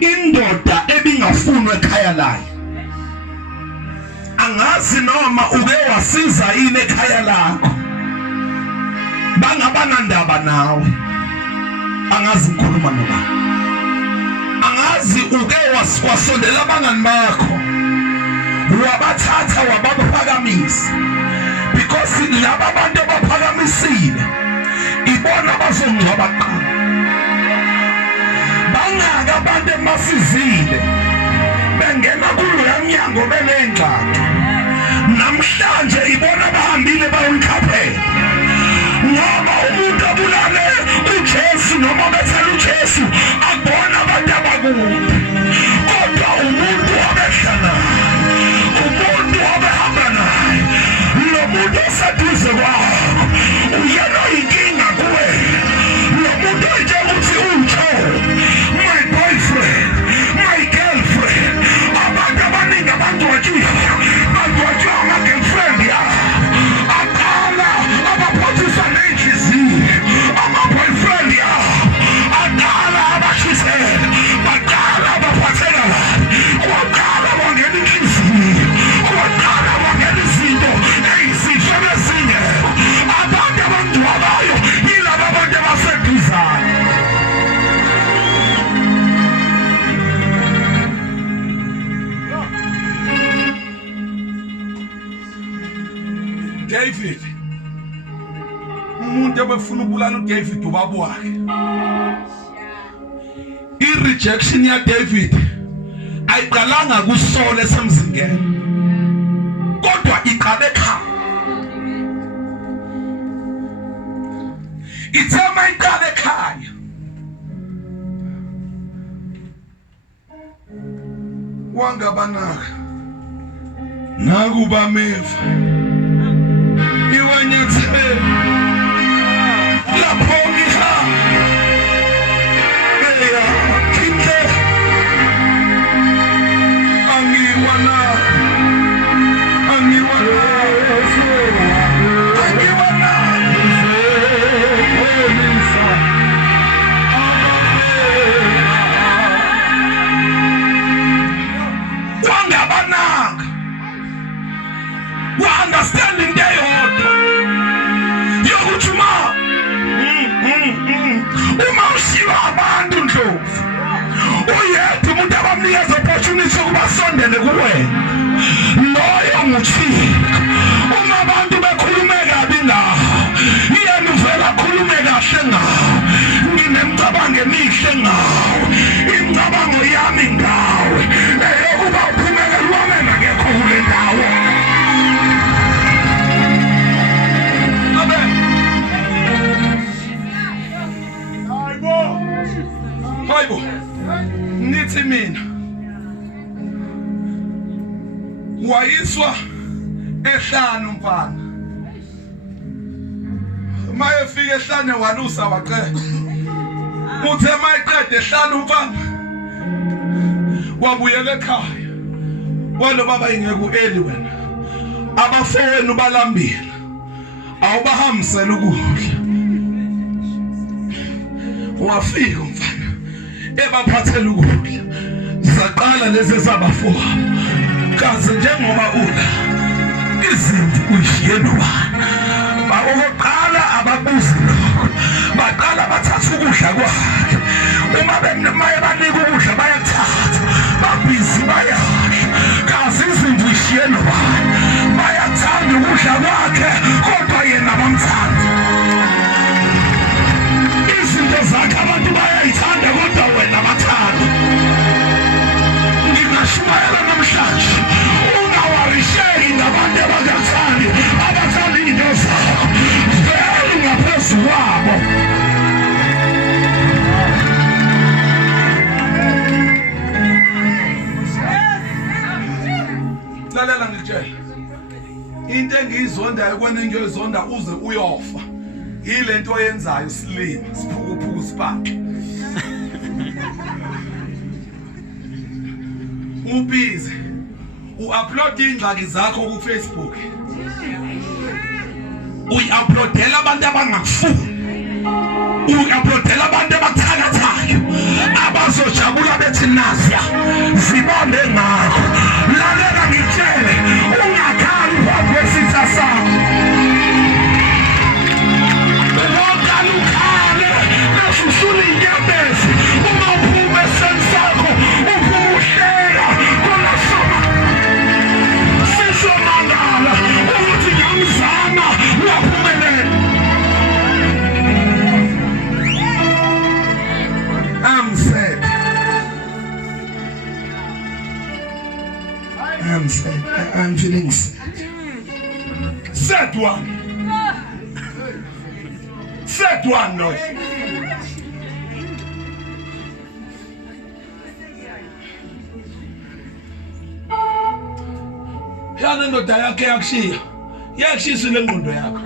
indoda ebingafunwa ekhaya layo. Angazi noma uke wasiza yini ekhaya lakho. Bangabana ndaba nawe. Angazi ngikhuluma noba. Angazi uke wasondela abangani bakho. Wabathatha wabaphakamisa. Because laba abantu abaphakamisile ibona bazongcwaba kuqala. Bangaka abantu emasizile bengena kulo mnyango benengxaki. Namhlanje ibona bahambile bayonkaphela. Ngoba umuntu abulale uJesu noma bethela uJesu akubona abantu abakude. Kodwa umuntu obehlala, umuntu obehamba naye, lo muntu oseduze kwakho uyena inkinga kuwe. Lo muntu oje uthi unto my boyfriend, my girlfriend. Abantu abaningi abantu bathi ama-girlfriend yabo aqala abaphathisa nenhliziyo. Ama-boyfriend yabo aqala abashisela, baqala abaphathela kwaqala bangena inhliziyo, kwaqala bangena izinto ey'sihle bezingekho. Abantu abangcwabayo yilaba abantu abaseduzane. David, umuntu ebefuna ukubulala uDavid ubaba wakhe. I-rejection ya David ayiqalanga kuSaul esemzingeni, kodwa iqale ekhaya. Ithema iqale ekhaya. Wangabanaka nakuba meva iwanyathe lapho ngihamba eya kinde angiwana wangabanaka wa understanding day hodwa yokuthi uma ushiwa abantu ndlovu uyedwa umuntu abamnikeza opportunity yokuba sondele kuwena, loyo nguThixo. Uma abantu bekhulume kabi ngawo, yena uvela akhulume kahle ngawo. Nginemicabango emihle ngawe, imicabango yami ngawe eyokuba uphumelele wena ngekho kule ndawo. Hayibo, nithi mina wayiswa ehlanu mfana. Maye fika ehlanu walusa waqeda. Uthe mayiqeda ehlanu mfana wabuyela ekhaya. Walo baba ingeke eli wena. Abafowenu balambile. Awubahambisela ukudla. Wafika mfana ebaphathela ukudla. Zaqala lezi zabafowabo. Kaze njengoba ula izinto uyishiye nobani. Bakoqala ababuzi lokho. Baqala bathatha ukudla kwakhe. Uma bemaye banika ukudla bayathatha. Babhizi bayadla. Kaze izinto uyishiye nobani. Bayathanda ukudla kwakhe kodwa yena bamthanda. Izinto zakhe abantu bayayithanda kodwa wena bathanda. Ngingashumayela namhlanje ungawarisheki ngabantu abakathandi, abathanda into zakho. Vele ngaphezu kwabo. Lalela ngitshela, into engiyizondayo kwana ngiyozonda uze uyofa ile nto oyenzayo silima siphukuphuku siphaxe. Ubize u-upload ingxaki zakho ku Facebook. Uyi-uploadela abantu abangakufuni. Uyi-uploadela abantu abakuthakathayo abazojabula bethi nazo I'm sad. I'm feeling sad. Sad one. Sad one, Lord. Yana ndoda yakhe yakushiya. Yakushisa le ngqondo yakho.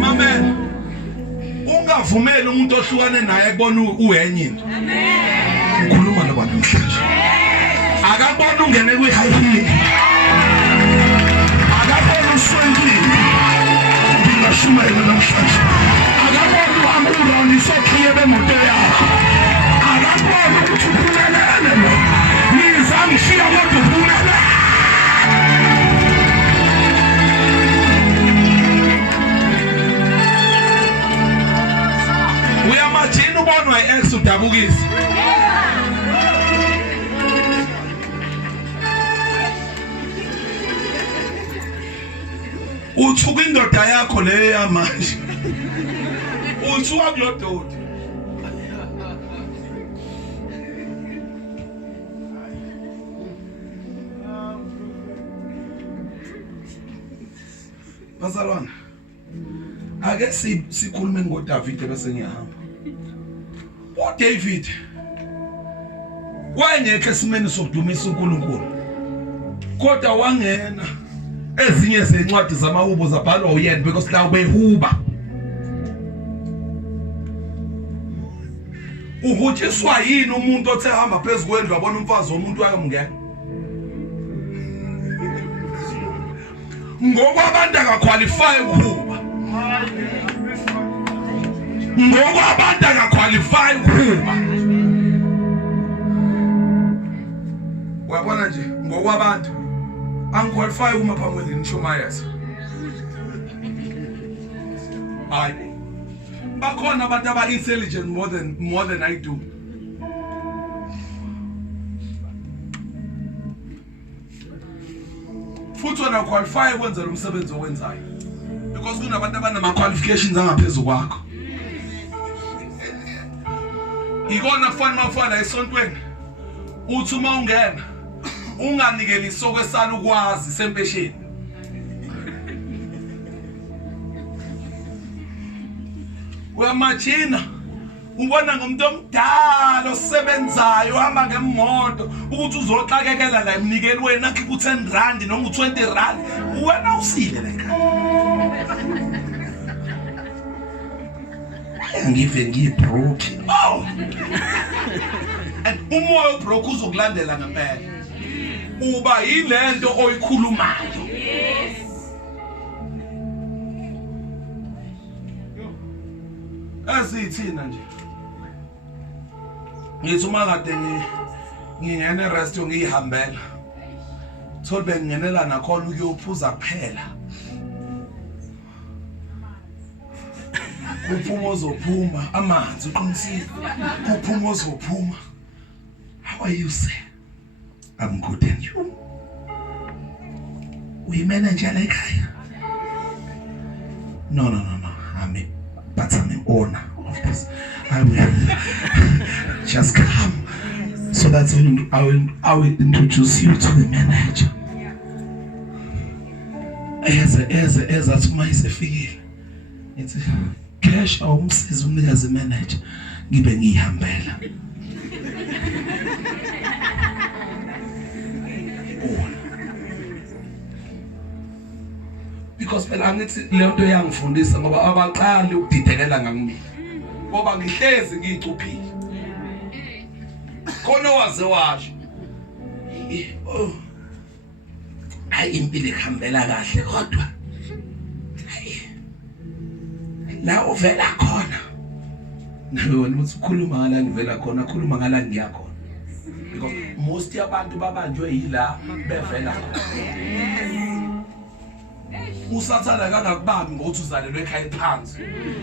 Mamen. Ungavumeli umuntu ohlukane naye kubona uyenye into. Amen. Ukhuluma nabantu namhlanje. Akabona ungene kwi-high. Akabona uswentile. Ngingashumayela namhlanje. Akabona uhamba uround isokhiye bemoto yakho. Akabona ukuthi uphumelele lo. Nizangishiya kodwa uphumelele. Uyamajina ubonwa ex udabukisa. Uthuka indoda yakho le yamanje. Uthuka kulododa. Bazalwana. Ake sikhulume ngoDavid bese ngiyahamba. David wayengekho esimeni sokudumisa uNkulunkulu kodwa wangena ezinye zencwadi zamahubo zabhalwa uyena because la behuba ukutshiswa yini umuntu othe hamba phezulu kwendlu wabona umfazi womuntu wayomngena ngokwabantu akaqualify ukuba ngokwabantu akaqualify ukuba wabona nje ngokwabantu angiqualify uma phambi ngishomayeza hayi bakhona abantu aba intelligent more than I do futhi wena qualify ukwenza lo msebenzi owenzayo because kunabantu abanama qualifications angaphezulu kwakho ikona kufana mafana esontweni uthi uma ungena unganikeli isoko esala ukwazi sempesheni uyamajina ubona ngomuntu omdala osebenzayo hamba ngemoto ukuthi uzoxakekela la emnikeli wena akhe ku10 rand noma u20 rand wena usile la ekhaya ngive ngibroke and umoya obroke uzokulandela ngempela uba yilento oyikhulumayo asithina nje ngithi uma kade ngingena restaurant ngihambela tholbe ngingenela nakhona ukuyophuza kuphela uphuma ozophuma amanzi uqinisile uphuma ozophuma how are you sir I'm good and you we manager like no I'm an owner of this I will just come so that I will introduce you to the manager as athuma isefikile it's cash awumsiza umnikazi manager ngibe ngihambela because phela ngithi le nto yangifundisa ngoba abaqali ukudidekela ngakumi ngoba ngihlezi ngicuphile khona waze washo hayi impilo ihambela kahle kodwa la uvela khona nawe wena uthi ukhuluma ngala ngivela khona khuluma ngala ngiya khona because most yabantu babanjwe yila bevela khona usathana kangakubambi ngokuthi uzalelwe ekhaya eliphansi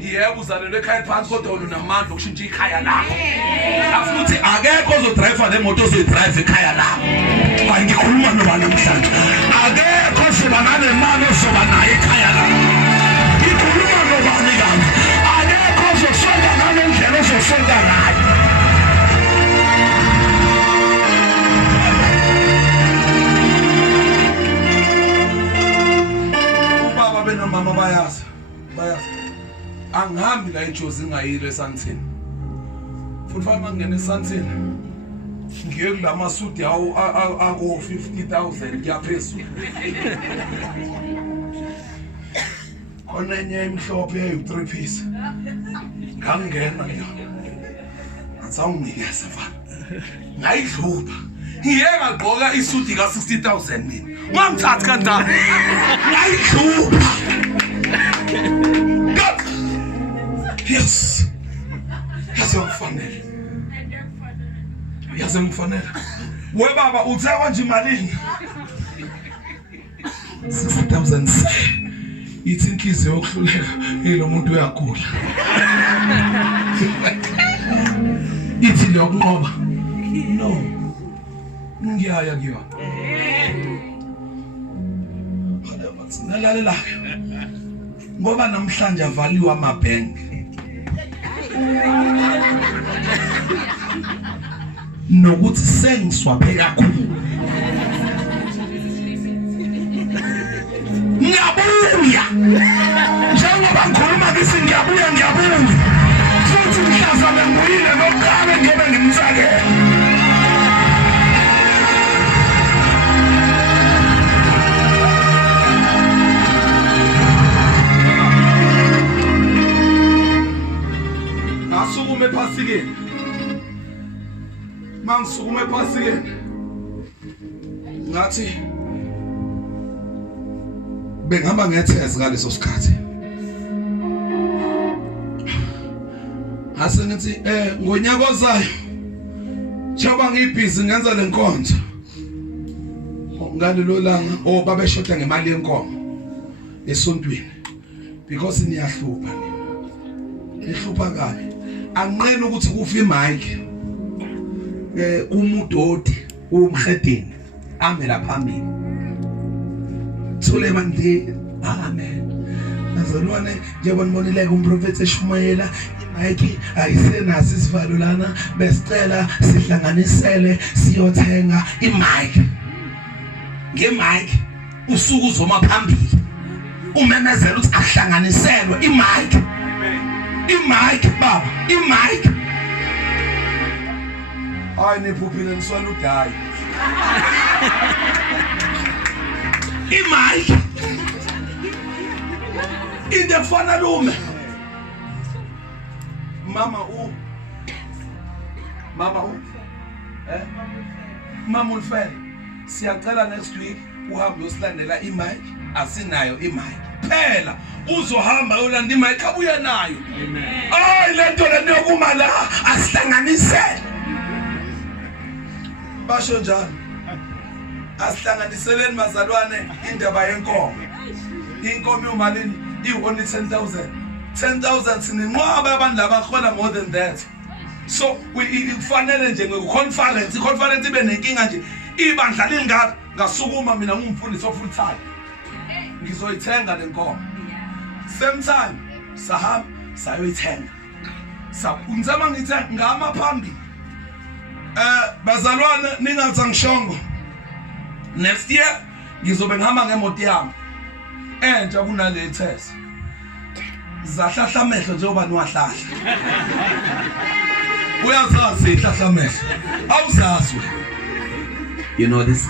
yebo uzalelwe ekhaya eliphansi kodwa unamandla okushintsha ikhaya lakho futhi akekho ozodrive le moto ozoyidrive ekhaya lakho hayi ngikhuluma noba namhlanje akekho soba nanemali osoba nayo ekhaya lakho ngikhuluma nobani kanti akekho ozosonda ngalendlela bayazi angihambi la eJozi ngayile eSandton futhi fanele ngene eSandton ngiye kulama suit ako 50,000 kuyaphezulu khona enye imhlophe eyi3 piece ngangena ngizawunikeza mfana ngayidlupa ngiyeka gqoka isuti ka 60,000 mina ngangithatha kanjani ngayidlupa God yes yazomfanele we baba uthekwa nje imalini 60,000 ithi inhliziyo yokuhluleka yilo muntu uyagula ithi lokunqoba no ngiyaya kuyona nalalela ngoba namhlanje avaliwe amabhenki nokuthi sengiswaphe kakhulu ngiyabuya njengoba ngikhuluma ngithi ngiyabuya futhi mhlaza benguyile nokuqala ngibe ngimthakela nasukume phasikeni mangisukume phasikeni ngathi bengihamba ngethezi ngaleso sikhathi hase ngithi ngonyaka ozayo njengoba ngibhizi ngenza lenkonzo ngalelo langa babeshota ngemali yenkomo esontweni because niyahlupha nihlupha kabi anqena ukuthi kufa imic umudodi umhedeni ame la phambili Suleiman de amen azalwane njengoba nibonile umprofeti eshumayela imic ayisenazi isivalo lana besicela sihlanganisele siyothenga imic ngemic usuku uzoma phambili umemezela ukuthi ahlanganiselwe imic baba imic hayi nephuphile niswela udayi imic into efana lume mama ulfele siyacela next week uhambe usilandela imic asinayo imic phela uzohamba uyolanda imic abuya nayo hayi lento lenokuma la asihlanganisele basho njalo asihlanganiseleni mazalwane indaba yenkomo inkomo umalini only 10,000 sininqaba abantu laba khola more than that so kufanele nje ngeconference ibe nenkinga nje ibandla lingaka ngasukuma mina ngumfundisi full time ngizoyithenga lenkomo same time sahamba sayoyithenga sakunzama ngithenga ngama phambili bazalwane ningathi angishongo next year ngizobe ngihamba ngemoto yami entsha kunalethesi zahlahla amehlo njengoba niwahlahla uyazazi ihlahla amehlo awuzazi you know this